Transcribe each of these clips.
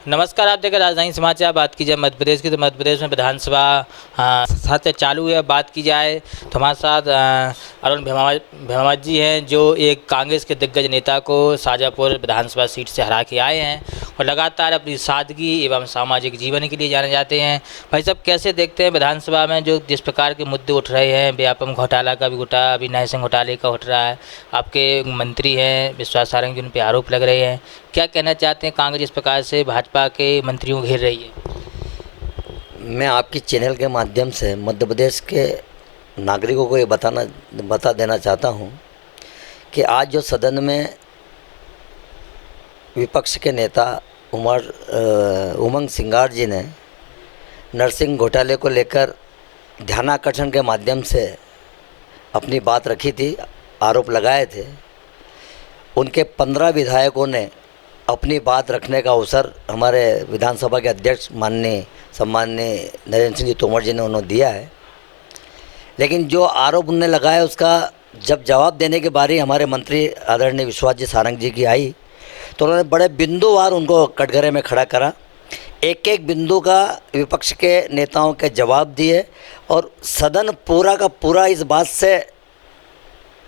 नमस्कार, आप देख रहे हैं राजधानी समाचार। बात की जाए मध्य प्रदेश की, तो मध्य प्रदेश में विधानसभा सत्र चालू है। बात की जाए तो हमारे साथ अरुण भेमावत जी हैं, जो एक कांग्रेस के दिग्गज नेता को शाजापुर विधानसभा सीट से हरा के आए हैं और लगातार अपनी सादगी एवं सामाजिक जीवन के लिए जाने जाते हैं। भाई साहब, कैसे देखते हैं विधानसभा में जो जिस प्रकार के मुद्दे उठ रहे हैं? व्यापम घोटाला का भी उठा, अभी नए सिंह घोटाले का उठ रहा है, आपके मंत्री हैं विश्वास सारंग जी, उन पर आरोप लग रहे हैं। क्या कहना चाहते हैं? कांग्रेस इस प्रकार से भाजपा के मंत्रियों को घेर रही है। मैं आपकी चैनल के माध्यम से मध्य प्रदेश के नागरिकों को ये बता देना चाहता हूँ कि आज जो सदन में विपक्ष के नेता उमंग सिंगार जी ने नरसिंह घोटाले को लेकर ध्यानाकर्षण के माध्यम से अपनी बात रखी थी, आरोप लगाए थे। उनके 15 विधायकों ने अपनी बात रखने का अवसर हमारे विधानसभा के अध्यक्ष सम्माननीय नरेंद्र सिंह जी तोमर जी ने उन्होंने दिया है। लेकिन जो आरोप उन्होंने लगाया उसका जब जवाब देने की बारी हमारे मंत्री आदरणीय विश्वास जी सारंग जी की आई, तो उन्होंने बड़े बिंदुवार उनको कटघरे में खड़ा करा। एक एक बिंदु का विपक्ष के नेताओं के जवाब दिए और सदन पूरा का पूरा इस बात से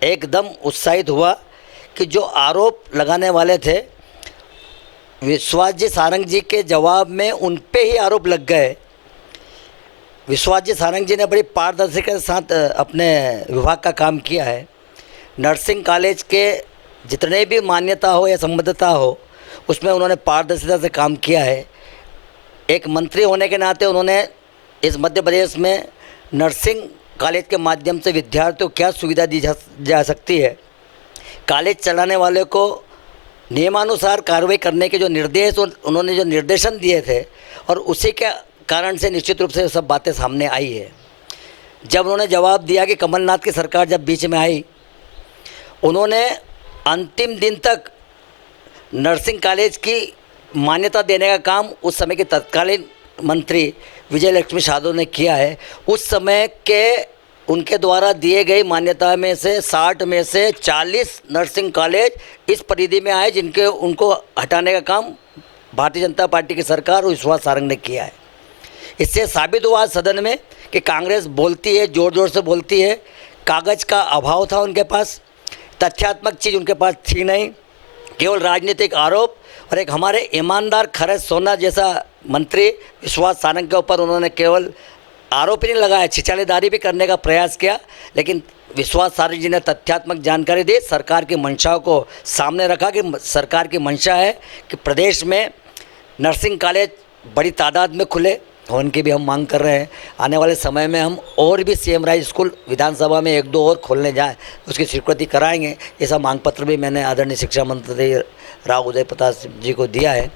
एकदम उत्साहित हुआ कि जो आरोप लगाने वाले थे विश्वास जी सारंग जी के जवाब में उन पे ही आरोप लग गए। विश्वास जी सारंग जी ने बड़ी पारदर्शिता के साथ अपने विभाग का काम किया है। नर्सिंग कॉलेज के जितने भी मान्यता हो या संबद्धता हो उसमें उन्होंने पारदर्शिता से काम किया है। एक मंत्री होने के नाते उन्होंने इस मध्य प्रदेश में नर्सिंग कॉलेज के माध्यम से विद्यार्थियों को क्या सुविधा दी जा सकती है, कॉलेज चलाने वाले को नियमानुसार कार्रवाई करने के जो निर्देश उन्होंने जो निर्देशन दिए थे, और उसी के कारण से निश्चित रूप से सब बातें सामने आई है। जब उन्होंने जवाब दिया कि कमलनाथ की सरकार जब बीच में आई, उन्होंने अंतिम दिन तक नर्सिंग कॉलेज की मान्यता देने का काम उस समय के तत्कालीन मंत्री विजय लक्ष्मी यादव ने किया है। उस समय के उनके द्वारा दिए गई मान्यता में से 60 में से 40 नर्सिंग कॉलेज इस परिधि में आए जिनके उनको हटाने का काम भारतीय जनता पार्टी की सरकार और विश्वास सारंग ने किया है। इससे साबित हुआ सदन में कि कांग्रेस बोलती है, ज़ोर ज़ोर से बोलती है। कागज़ का अभाव था उनके पास, तथ्यात्मक चीज़ उनके पास थी नहीं, केवल राजनीतिक आरोप। और एक हमारे ईमानदार खरज सोना जैसा मंत्री विश्वास सारंग के ऊपर उन्होंने केवल आरोप ही नहीं लगाया, छिछालेदारी भी करने का प्रयास किया। लेकिन विश्वास सारंग जी ने तथ्यात्मक जानकारी दी, सरकार की मंशा को सामने रखा कि सरकार की मंशा है कि प्रदेश में नर्सिंग कॉलेज बड़ी तादाद में खुले, उनकी भी हम मांग कर रहे हैं। आने वाले समय में हम और भी सीएम राय स्कूल विधानसभा में 1-2 और खोलने जाएँ, उसकी स्वीकृति कराएंगे। ऐसा मांग पत्र भी मैंने आदरणीय शिक्षा मंत्री राव उदय प्रताप जी को दिया है।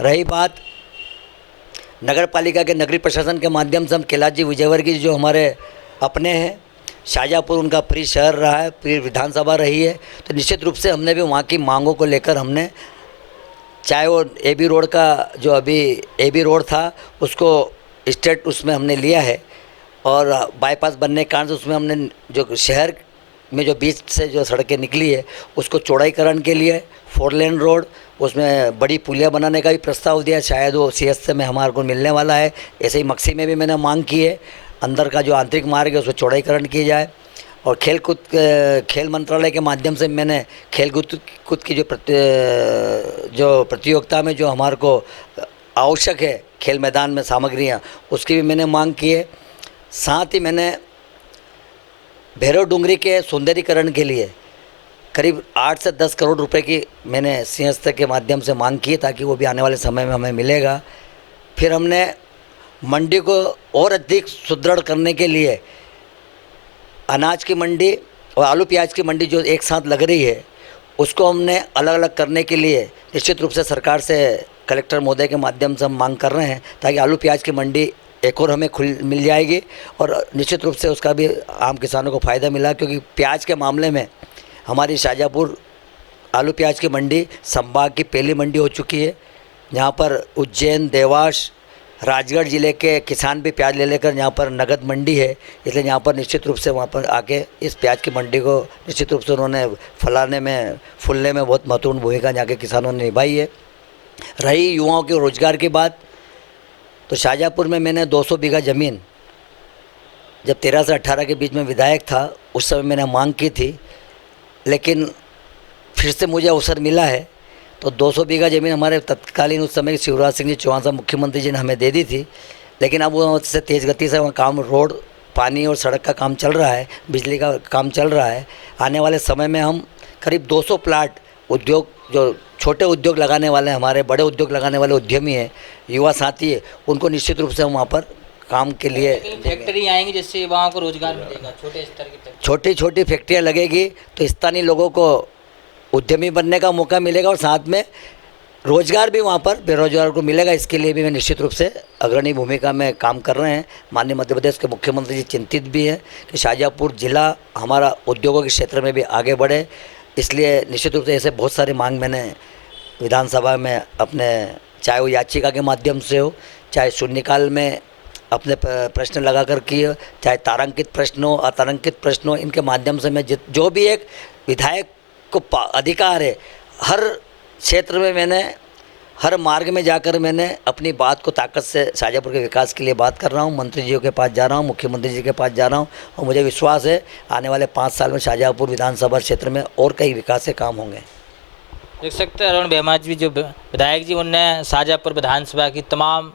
रही बात नगर पालिका के नगरीय प्रशासन के माध्यम से हम कैलाश जी विजयवर्गीय जी जो हमारे अपने हैं, शाजापुर उनका प्रिय शहर रहा है, प्रिय विधानसभा रही है, तो निश्चित रूप से हमने भी वहाँ की मांगों को लेकर हमने, चाहे वो एबी रोड का जो अभी एबी रोड था उसको स्टेट उसमें हमने लिया है, और बाईपास बनने के कारण से उसमें हमने जो शहर में जो बीच से जो सड़कें निकली है उसको चौड़ाईकरण के लिए 4 लेन रोड, उसमें बड़ी पुलिया बनाने का भी प्रस्ताव दिया, शायद वो सीएस में हमारे को मिलने वाला है। ऐसे ही मक्सी में भी मैंने मांग की है, अंदर का जो आंतरिक मार्ग है उसको चौड़ाईकरण किया जाए। और खेल मंत्रालय के माध्यम से मैंने खेल कूद की जो प्रतियोगिता में जो हमारे को आवश्यक है खेल मैदान में सामग्रियाँ, उसकी भी मैंने मांग की है। साथ ही मैंने भैरव डूंगरी के सौंदर्यीकरण के लिए करीब 8 से 10 करोड़ रुपए की मैंने सिंहस्थ के माध्यम से मांग की, ताकि वो भी आने वाले समय में हमें मिलेगा। फिर हमने मंडी को और अधिक सुदृढ़ करने के लिए अनाज की मंडी और आलू प्याज की मंडी जो एक साथ लग रही है उसको हमने अलग अलग करने के लिए निश्चित रूप से सरकार से कलेक्टर महोदय के माध्यम से हम मांग कर रहे हैं, ताकि आलू प्याज की मंडी एक और हमें मिल जाएगी और निश्चित रूप से उसका भी आम किसानों को फ़ायदा मिला। क्योंकि प्याज के मामले में हमारी शाजापुर आलू प्याज की मंडी संभाग की पहली मंडी हो चुकी है। यहाँ पर उज्जैन, देवास, राजगढ़ ज़िले के किसान भी प्याज ले लेकर यहाँ पर नगद मंडी है, इसलिए यहाँ पर निश्चित रूप से वहाँ पर आके इस प्याज की मंडी को निश्चित रूप से उन्होंने फुलने में बहुत महत्वपूर्ण भूमिका यहाँ के किसानों ने निभाई है। रही युवाओं के रोज़गार की बात, तो शाहजहाँपुर में मैंने 200 बीघा ज़मीन जब 13 से 18 के बीच में विधायक था उस समय मैंने मांग की थी, लेकिन फिर से मुझे अवसर मिला है। तो 200 बीघा ज़मीन हमारे तत्कालीन उस समय शिवराज सिंह जी चौहान साहब मुख्यमंत्री जी ने हमें दे दी थी, लेकिन अब वो से तेज़ गति से वहाँ काम, रोड, पानी और सड़क का काम चल रहा है, बिजली का काम चल रहा है। आने वाले समय में हम करीब 200 प्लाट उद्योग, जो छोटे उद्योग लगाने वाले हैं, हमारे बड़े उद्योग लगाने वाले उद्यमी हैं, युवा साथी है, उनको निश्चित रूप से हम वहाँ पर काम के लिए फैक्ट्री आएंगी जिससे युवाओं को रोजगार मिलेगा, छोटे स्तर की फैक्ट्री। छोटी छोटी फैक्ट्रियाँ लगेगी तो स्थानीय लोगों को उद्यमी बनने का मौका मिलेगा और साथ में रोजगार भी वहाँ पर बेरोजगार को मिलेगा। इसके लिए भी मैं निश्चित रूप से अग्रणी भूमिका में काम कर रहे हैं। माननीय मध्य प्रदेश के मुख्यमंत्री जी चिंतित भी हैं कि शाहजहाँपुर जिला हमारा उद्योगों के क्षेत्र में भी आगे बढ़े, इसलिए निश्चित रूप से ऐसे बहुत सारी मांग मैंने विधानसभा में अपने, चाहे वो याचिका के माध्यम से हो, चाहे शून्यकाल में अपने प्रश्न लगाकर किए, चाहे तारांकित प्रश्न हो, अतारांकित प्रश्न हो, इनके माध्यम से मैं जो भी एक विधायक को अधिकार है, हर क्षेत्र में मैंने, हर मार्ग में जाकर मैंने अपनी बात को ताकत से शाहजहाँपुर के विकास के लिए बात कर रहा हूँ। मंत्री जी के पास जा रहा हूँ, मुख्यमंत्री जी के पास जा रहा हूँ और मुझे विश्वास है आने वाले 5 साल में शाहजहाँपुर विधानसभा क्षेत्र में और कई विकास के काम होंगे। देख सकते हैं अरुण भेमा जी, जो विधायक जी, उनने शाहजहाँपुर विधानसभा की तमाम